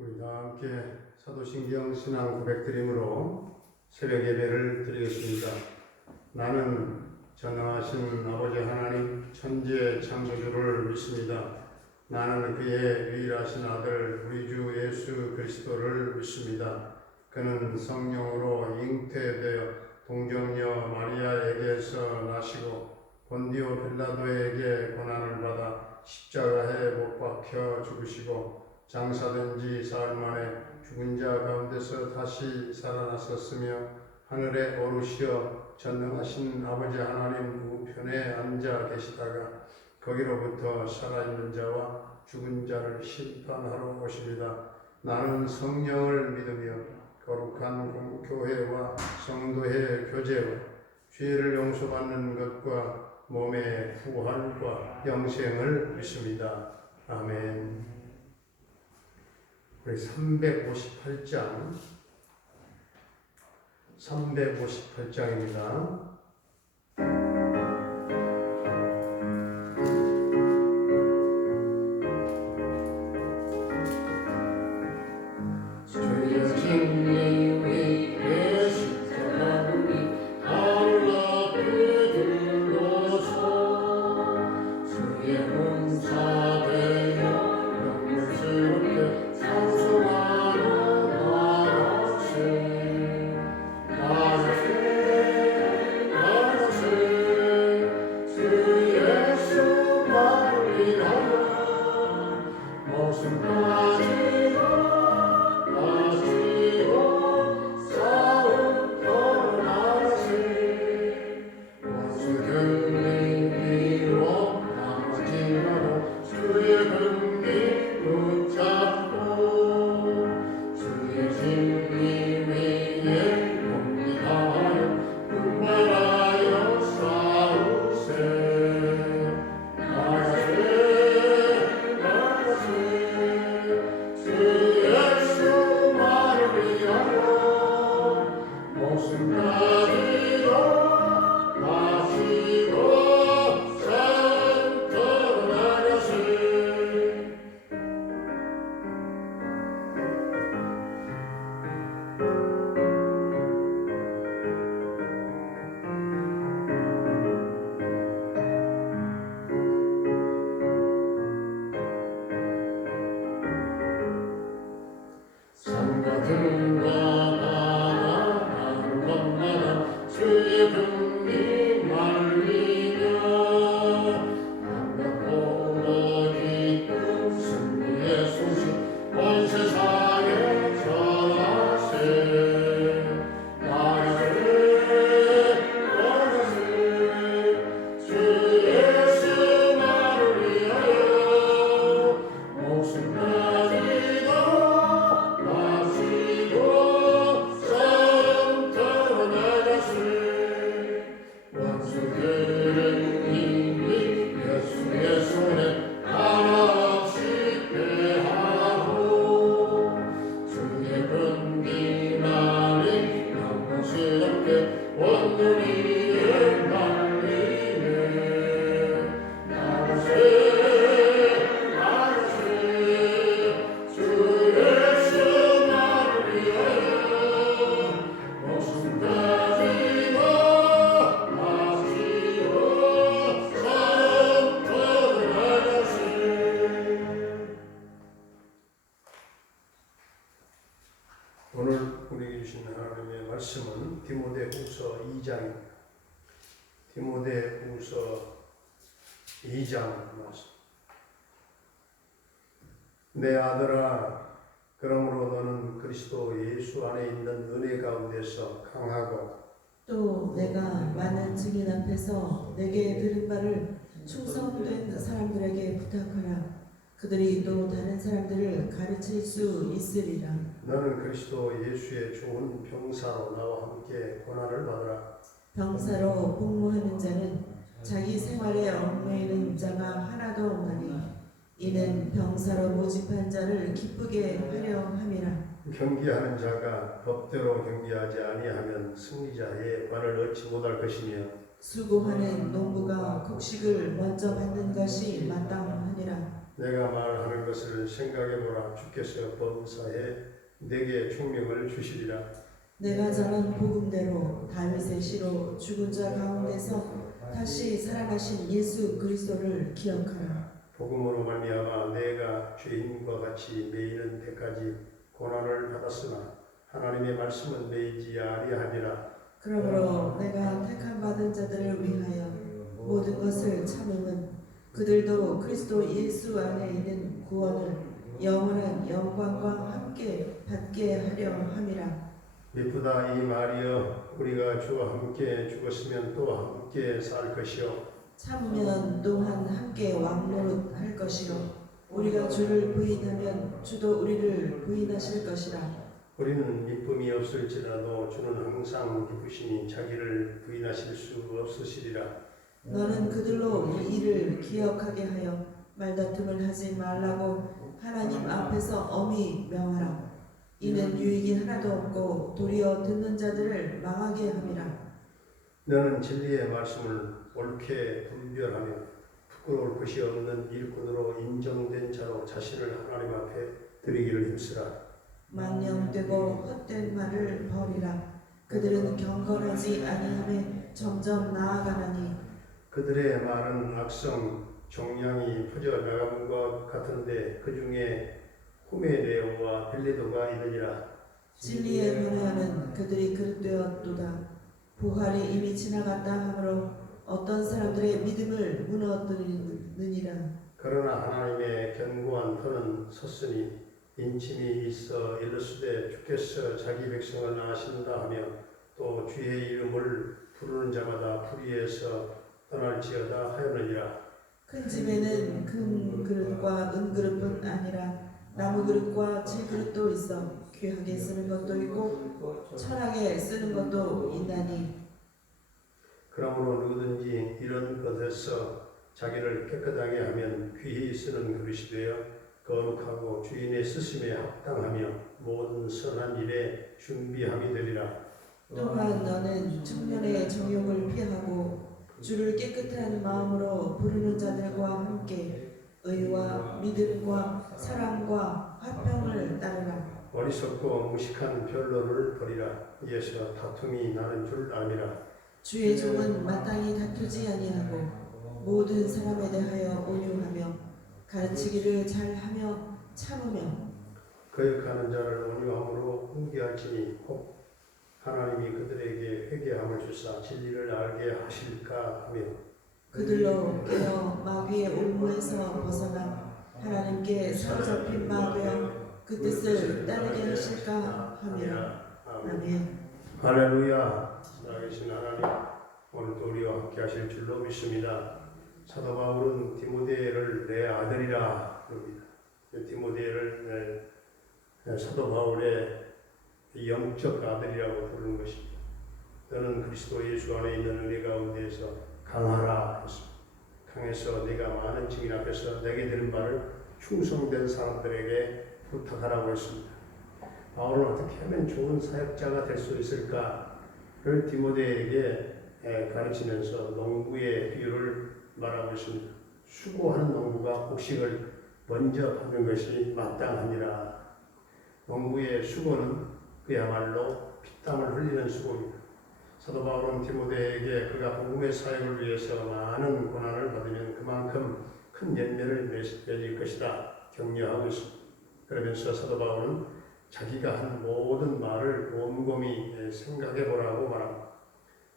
우리 다 함께 사도신경 신앙 고백드림으로 새벽 예배를 드리겠습니다. 나는 전능하신 아버지 하나님 천지의 창조주를 믿습니다. 나는 그의 유일하신 아들 우리 주 예수 그리스도를 믿습니다. 그는 성령으로 잉태되어 동정녀 마리아에게서 나시고 본디오 빌라도에게 고난을 받아 십자가에 못 박혀 죽으시고 장사된 지 사흘 만에 죽은 자 가운데서 다시 살아나셨으며 하늘에 오르시어 전능하신 아버지 하나님 우편에 앉아 계시다가 거기로부터 살아있는 자와 죽은 자를 심판하러 오십니다. 나는 성령을 믿으며 거룩한 교회와 성도의 교제와 죄를 용서받는 것과 몸의 부활과 영생을 믿습니다. 아멘. 우리 358장입니다. 오늘 우리에게 주신 하나님의 말씀은 디모데후서 2장입니다. 디모데후서 2장 말씀. 내 아들아, 그러므로 너는 그리스도 예수 안에 있는 은혜 가운데서 강하고 또 내가 많은 증인 앞에서 내게 들은 바를 충성된 사람들에게 부탁하라. 그들이 또 다른 사람들을 가르칠 수 있으리라. 너는 그리스도 예수의 좋은 병사로 나와 함께 고난을 받으라. 병사로 복무하는 자는 자기 생활에 얽매이는 자가 하나도 없나니 이는 병사로 모집한 자를 기쁘게 하려 함이라. 경기하는 자가 법대로 경기하지 아니하면 승리자의 관을 얻지 못할 것이며 수고하는 농부가 곡식을 먼저 받는 것이 마땅하니라. 내가 말하는 것을 생각해보라. 주께서 범사에 내게 총명을 주시리라. 내가 전한 복음대로 다윗의 시로 죽은 자 가운데서 다시 살아나신 예수 그리스도를 기억하라. 복음으로 말미암아 내가 죄인과 같이 매이는 때까지 고난을 받았으나 하나님의 말씀은 매이지 아니하니라. 그러므로 내가 택함 받은 자들을 위하여 모든 것을 참음은 그들도 그리스도 예수 안에 있는 구원을 영원한 영광과 함께 받게 하려 함이라. 미쁘다 이 말이여, 우리가 주와 함께 죽었으면 또 함께 살 것이요 참으면 또한 함께 왕노릇할 것이요 우리가 주를 부인하면 주도 우리를 부인하실 것이라. 우리는 기쁨이 없을지라도 주는 항상 기쁘시니 자기를 부인하실 수 없으시리라. 너는 그들로 이 일을 기억하게 하여 말다툼을 하지 말라고 하나님 앞에서 엄히 명하라. 이는 유익이 하나도 없고 도리어 듣는 자들을 망하게 함이라. 너는 진리의 말씀을 옳게 분별하며 부끄러울 것이 없는 일꾼으로 인정된 자로 자신을 하나님 앞에 드리기를 힘쓰라. 만영되고 헛된 말을 버리라. 그들은 경건하지 아니하며 점점 나아가나니 그들의 말은 악성 종량이 퍼져 나간 것 같은데 그 중에 후메네오와 빌레도가 있느니라. 진리에 관하여는 그들이 그릇되었도다. 부활이 이미 지나갔다 하므로 어떤 사람들의 믿음을 무너뜨리느니라. 그러나 하나님의 견고한 터는 섰으니 인침이 있어 일렀으되 주께서 자기 백성을 나신다 하며 또 주의 이름을 부르는 자마다 불의에서 떠날지어다 하였느니라. 큰 집에는 금 그릇과 은 그릇뿐 아니라 나무 그릇과 질 그릇도 있어 귀하게 쓰는 것도 있고 천하게 쓰는 것도 있나니. 그러므로 누구든지 이런 것에서 자기를 깨끗하게 하면 귀히 쓰는 그릇이 되어 거룩하고 주인의 쓰심에 합당하며 모든 선한 일에 준비함이 되리라. 또한 너는 청년의 정욕을 피하고 주를 깨끗한 마음으로 부르는 자들과 함께 의와 믿음과 사랑과 화평을 따르라. 어리석고 무식한 변론을 버리라. 이에서 다툼이 나는 줄 아니라. 주의 종은 마땅히 다투지 아니하고 모든 사람에 대하여 온유하며 가르치기를 잘하며 참으며 거역하는 자를 온유함으로 훈계할지니 혹 하나님이 그들에게 회개함을 주사 진리를 알게 하실까 하며 그들로 깨어 마귀의 올무에서 벗어나 하나님께 사로잡힌 바 되어 그 뜻을 따르게 하실까 하며. 아멘. 할렐루야. 살아계신 하나님, 오늘도 우리와 함께 하실 줄로 믿습니다. 사도 바울은 디모데를 내 아들이라 부릅니다. 디모데를 사도 바울의 영적 아들이라고 부르는 것입니다. 너는 그리스도 예수 안에 있는 은혜 가운데에서 강하라 했습니다. 강해서 네가 많은 증인 앞에서 내게 들은 바를 충성된 사람들에게 부탁하라고 했습니다. 바울은 어떻게 하면 좋은 사역자가 될 수 있을까를 디모데에게 가르치면서 농부의 비유를 말하고 있습니다. 수고하는 농부가 곡식을 먼저 받는 것이 마땅하니라. 농부의 수고는 그야말로 피땀을 흘리는 수고입니다. 사도 바울은 디모데에게 그가 복음의 사역을 위해서 많은 고난을 받으면 그만큼 큰 열매를 맺을 것이다 격려하고 있습니다. 그러면서 사도 바울은 자기가 한 모든 말을 곰곰이 생각해보라고 말합니다.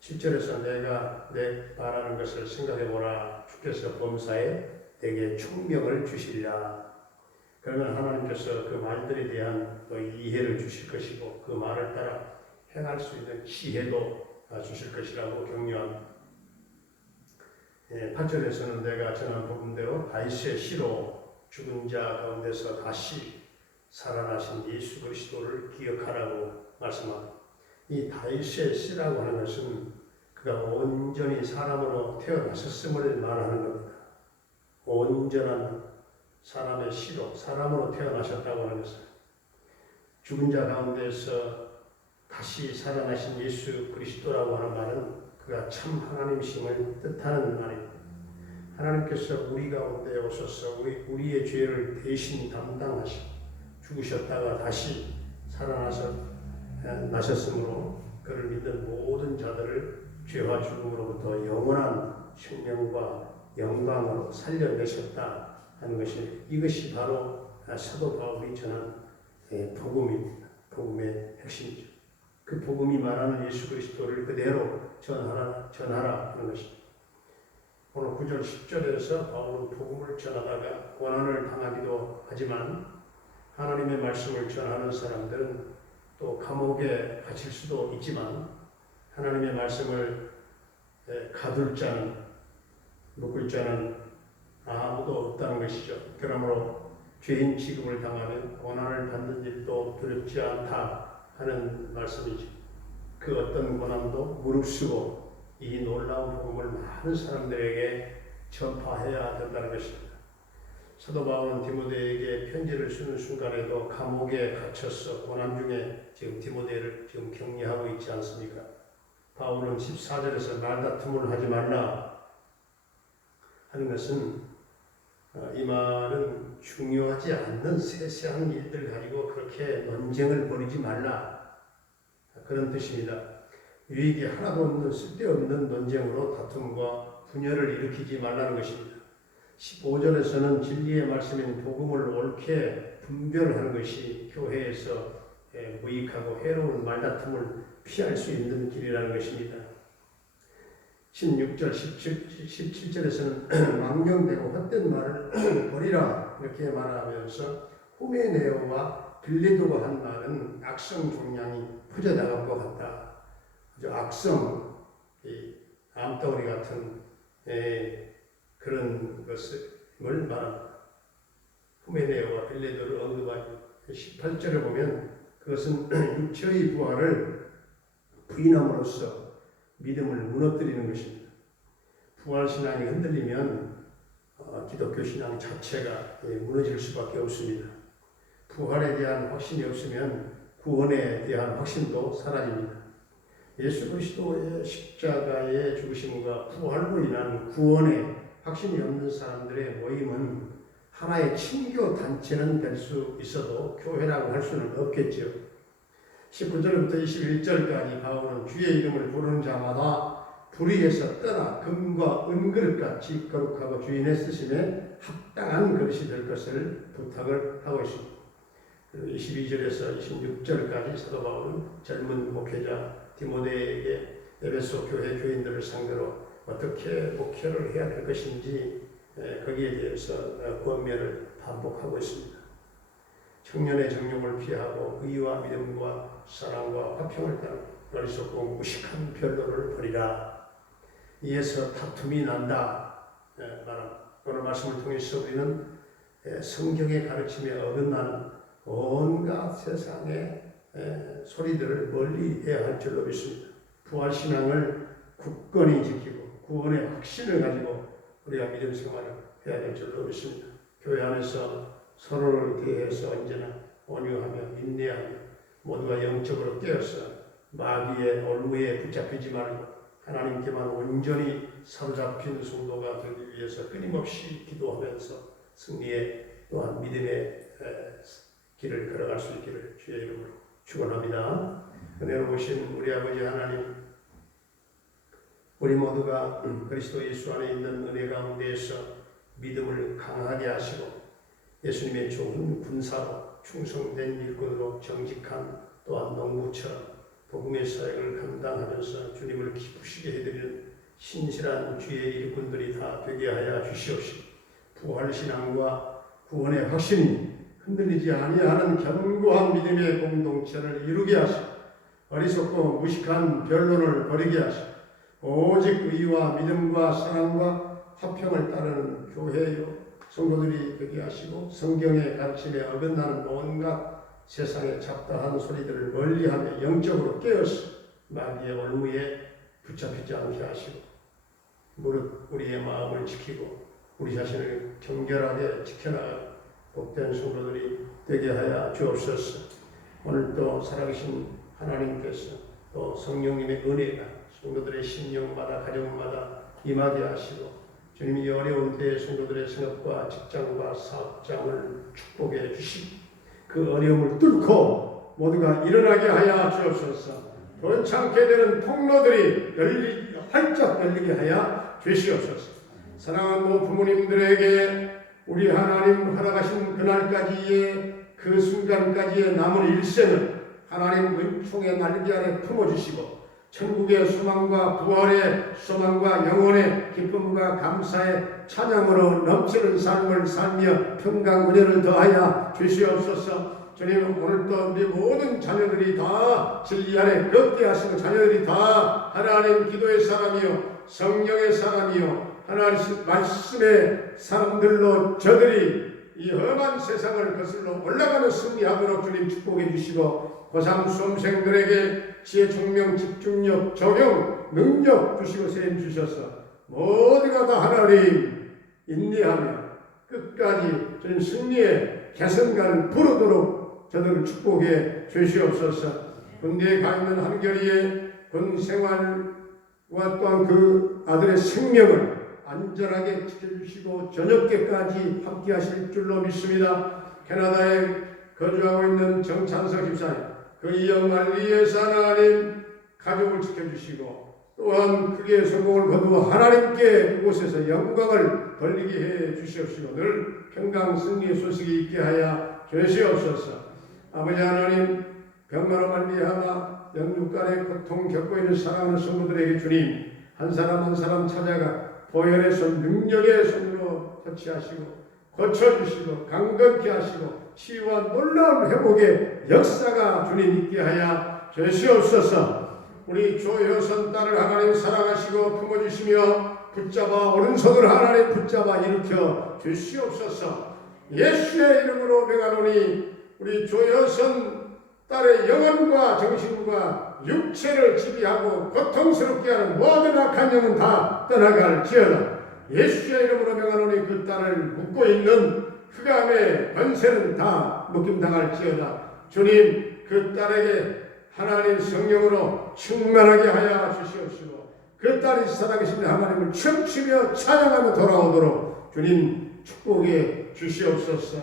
7절에서 내가 내 말하는 것을 생각해보라. 주께서 범사에 내게 총명을 주시리라. 그러면 하나님께서 그 말들에 대한 또 이해를 주실 것이고 그 말을 따라 행할 수 있는 지혜도 주실 것이라고 격려합니다. 8절에서는 내가 전한 복음대로 다윗의 시로 죽은 자 가운데서 다시 살아나신 예수 그리스도를 기억하라고 말씀합니다. 이 다윗의 시라고 하는 것은 그가 온전히 사람으로 태어나셨음을 말하는 겁니다. 온전한 사람의 시로 사람으로 태어나셨다고 하는 것은 죽은 자 가운데서 다시 살아나신 예수 그리스도라고 하는 말은 그가 참 하나님이심을 뜻하는 말입니다. 하나님께서 우리 가운데 오셔서 우리의 죄를 대신 담당하시고 죽으셨다가 다시 살아나셨으므로 그를 믿는 모든 자들을 죄와 죽음으로부터 영원한 생명과 영광으로 살려내셨다 하는 것이, 이것이 바로 사도 바울이 전한 복음입니다. 복음의 핵심이죠. 그 복음이 말하는 예수 그리스도를 그대로 전하라 하는 것입니다. 오늘 9절 10절에서 바울은 복음을 전하다가 고난을 당하기도 하지만 하나님의 말씀을 전하는 사람들은 또 감옥에 갇힐 수도 있지만 하나님의 말씀을 가둘 자는, 묶을 자는 아무도 없다는 것이죠. 그러므로 죄인 취급을 당하면 고난을 받는 일도 두렵지 않다 하는 말씀이죠. 그 어떤 고난도 무릅쓰고 이 놀라운 복음을 많은 사람들에게 전파해야 된다는 것입니다. 사도 바울은 디모데에게 편지를 쓰는 순간에도 감옥에 갇혀서 고난 중에 지금 디모데를 지금 격려하고 있지 않습니까? 바울은 14절에서 말다툼을 하지 말라 하는 것은 이 말은 중요하지 않는 세세한 일들 가지고 그렇게 논쟁을 벌이지 말라, 그런 뜻입니다. 유익이 하나도 없는 쓸데없는 논쟁으로 다툼과 분열을 일으키지 말라는 것입니다. 15절에서는 진리의 말씀인 복음을 옳게 분별하는 것이 교회에서 무익하고 해로운 말다툼을 피할 수 있는 길이라는 것입니다. 16절, 17절에서는 망령되고 헛된 말을 버리라 이렇게 말하면서 후메네오와 빌레도가 한 말은 악성 종양이 퍼져나간 것 같다. 악성, 암덩어리 같은 그런 것을 말합니다. 후메네오와 빌레도를 언급하고 18절을 보면 그것은 육체의 부활을 부인함으로써 믿음을 무너뜨리는 것입니다. 부활신앙이 흔들리면 기독교 신앙 자체가 무너질 수밖에 없습니다. 부활에 대한 확신이 없으면 구원에 대한 확신도 사라집니다. 예수 그리스도의 십자가의 죽으심과 부활로 인한 구원에 확신이 없는 사람들의 모임은 하나의 친교 단체는 될 수 있어도 교회라고 할 수는 없겠죠. 19절부터 21절까지 바울은 주의 이름을 부르는 자마다 불의에서 떠나 금과 은그릇같이 거룩하고 주인의 쓰심에 합당한 그릇이 될 것을 부탁을 하고 있습니다. 그리고 22절에서 26절까지 사도 바울은 젊은 목회자 디모데에게 에베소 교회 교인들을 상대로 어떻게 목회를 해야 될 것인지 거기에 대해서 권면을 반복하고 있습니다. 청년의 정욕을 피하고 의와 믿음과 사랑과 화평을 따르고 어리석고 무식한 변론을 버리라. 이에서 다툼이 난다. 오늘 말씀을 통해서 우리는 성경의 가르침에 어긋나는 온갖 세상의 소리들을 멀리해야 할 줄로 믿습니다. 부활신앙을 굳건히 지키고 구원의 확신을 가지고 우리가 믿음 생활을 해야 될 줄로 믿습니다. 교회 안에서 서로를 대해서 언제나 온유하며 인내하며 모두가 영적으로 깨어서 마귀의 올무에 붙잡히지 말고 하나님께만 온전히 사로잡힌 성도가 되기 위해서 끊임없이 기도하면서 승리의 또한 믿음의 길을 걸어갈 수 있기를 주의 이름으로 축원합니다. 은혜로우신 우리 아버지 하나님, 우리 모두가 그리스도 예수 안에 있는 은혜 가운데에서 믿음을 강하게 하시고 예수님의 좋은 군사로 충성된 일꾼으로 정직한 또한 농부처럼 복음의 사역을 감당하면서 주님을 기쁘시게 해드리는 신실한 주의 일꾼들이 다 되게 하여 주시옵시고 부활신앙과 구원의 확신이 흔들리지 아니하는 견고한 믿음의 공동체를 이루게 하시고 어리석고 무식한 변론을 버리게 하시고 오직 의와 믿음과 사랑과 화평을 따르는 교회요 성도들이 되게 하시고 성경의 가르침에 어긋나는 온갖 세상의 잡다한 소리들을 멀리하며 영적으로 깨어서 마귀의 올무에 붙잡히지 않게 하시고 무릇 우리의 마음을 지키고 우리 자신을 정결하게 지켜나가는 복된 성도들이 되게 하여 주옵소서. 오늘 또 살아계신 하나님께서 또 성령님의 은혜가 성도들의 심령마다 가정마다 임하게 하시고 주님이 어려운 때에 성도들의 생업과 직장과 사업장을 축복해 주시고 그 어려움을 뚫고 모두가 일어나게 하여 주옵소서. 번창케 되는 통로들이 활짝 열리게 하여 주시옵소서. 사랑하는 모든 부모님들에게 우리 하나님 허락하신 그날까지의 그 순간까지의 남은 일생을 하나님 은총의 날개 아래 품어주시고 천국의 소망과 부활의 소망과 영원의 기쁨과 감사의 찬양으로 넘치는 삶을 살며 평강 은혜를 더하여 주시옵소서. 주님, 오늘도 우리 모든 자녀들이 다 진리 안에 걷게 하시고 자녀들이 다 하나님 기도의 사람이요 성령의 사람이요 하나님 말씀의 사람들로 저들이 이 험한 세상을 거슬러 올라가는 승리하도록 주님 축복해 주시고 고3 수험생들에게 지혜, 총명, 집중력, 적용, 능력 주시고 세임 주셔서 모두가 다 하나님 인내하며 끝까지 주님 승리의 개선관을 부르도록 저들을 축복해 주시옵소서. 군대에 가 있는 한결이의 군 생활과 또한 그 아들의 생명을 안전하게 지켜주시고 저녁때까지 함께 하실 줄로 믿습니다. 캐나다에 거주하고 있는 정찬석 집사님, 그 이영만리에서 하나님 가족을 지켜주시고 또한 크게 성공을 거두어 하나님께 그곳에서 영광을 돌리게 해 주시옵시고 늘 평강 승리의 소식이 있게 하여 주시옵소서. 아버지 하나님, 병마로 말미암아 영육간의 고통 겪고 있는 사랑하는 성도들에게 주님 한 사람 한 사람 찾아가 보혈의 손, 능력의 손으로 터치하시고 고쳐주시고 강건케 하시고 치유와 놀라운 회복의 역사가 주님 있게 하여 주시옵소서. 우리 조효선 딸을 하나님 사랑하시고 품어주시며 붙잡아 오른손으로 하나님 붙잡아 일으켜 주시옵소서. 예수의 이름으로 명하노니 우리 조효선 딸의 영혼과 정신과 육체를 지배하고 고통스럽게 하는 모든 악한 영은 다 떠나갈지어다. 예수의 이름으로 명하노니 그 딸을 묶고 있는 흑암의 권세는 다 묶임당할지어다. 주님, 그 딸에게 하나님 성령으로 충만하게 하여 주시옵시고 그 딸이 살아계신 하나님을 춤추며 찬양하며 돌아오도록 주님 축복해 주시옵소서.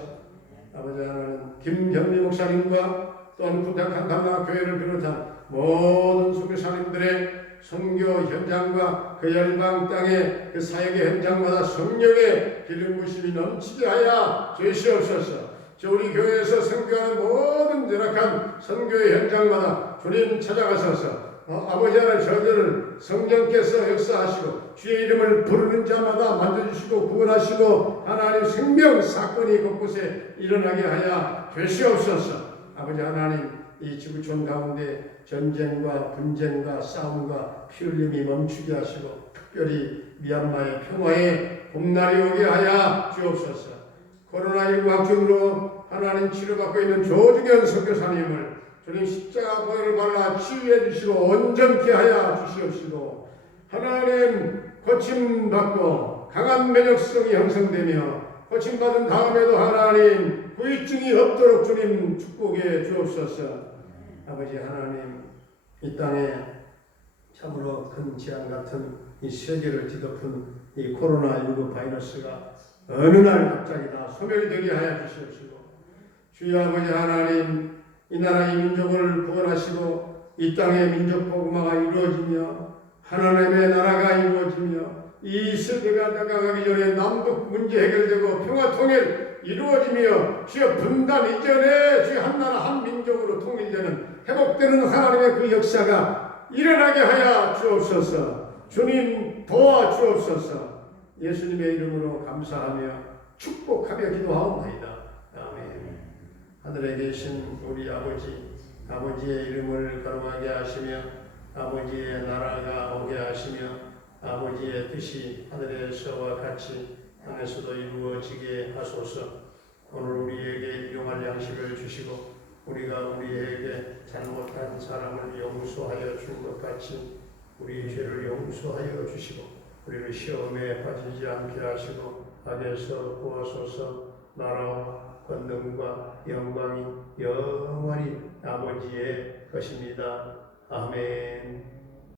아버지 하나님, 김경리 목사님과 또한 부탁한 달라교회를 비롯한 모든 선교사님들의 선교 현장과 그 열방 땅의 그 사역의 현장마다 성령의 기름 부심이 넘치게 하여 주시옵소서. 저 우리 교회에서 선교하는 모든 열악한 선교의 현장마다 주님 찾아가셔서 아버지 하나님 저들을 성령께서 역사하시고 주의 이름을 부르는 자마다 만져주시고 구원하시고 하나님 생명 사건이 곳곳에 일어나게 하여 주시옵소서. 아버지 하나님, 이 지구촌 가운데 전쟁과 분쟁과 싸움과 피 흘림이 멈추게 하시고 특별히 미얀마의 평화에 봄날이 오게 하여 주옵소서. 코로나19 확진으로 하나님 치료받고 있는 조중현 선교사님을 주님 십자가 보혈을 발라 치유해 주시고 온전케 하여 주시옵시고 하나님 고침받고 강한 면역성이 형성되며 고침받은 다음에도 하나님 후유증이 없도록 주님 축복해 주옵소서. 아버지 하나님, 이 땅에 참으로 큰 재앙 같은 이 세계를 뒤덮은 이 코로나19 바이러스가 어느 날 갑자기 다 소멸되게 하여 주시옵시고 주여 아버지 하나님, 이 나라 이 민족을 구원하시고 이 땅의 민족 복음화가 이루어지며 하나님의 나라가 이루어지며 이 세계가 다가가기 전에 남북 문제 해결되고 평화 통일 이루어지며 주여 분단 이전에 주여 한 나라 한 민족으로 통일되는 회복되는 하나님의 그 역사가 일어나게 하여 주옵소서. 주님 도와주옵소서. 예수님의 이름으로 감사하며 축복하며 기도하옵나이다. 아멘. 하늘에 계신 우리 아버지, 아버지의 이름을 거룩하게 하시며 아버지의 나라가 오게 하시며 아버지의 뜻이 하늘에서와 같이 땅에서도 이루어지게 하소서. 오늘 우리에게 일용할 양식을 주시고 우리가 우리에게 잘못한 사람을 용서하여 준 것 같이 우리 죄를 용서하여 주시고 우리를 시험에 빠지지 않게 하시고 악에서 구하소서. 나라와 권능과 영광이 영원히 아버지의 것입니다. 아멘.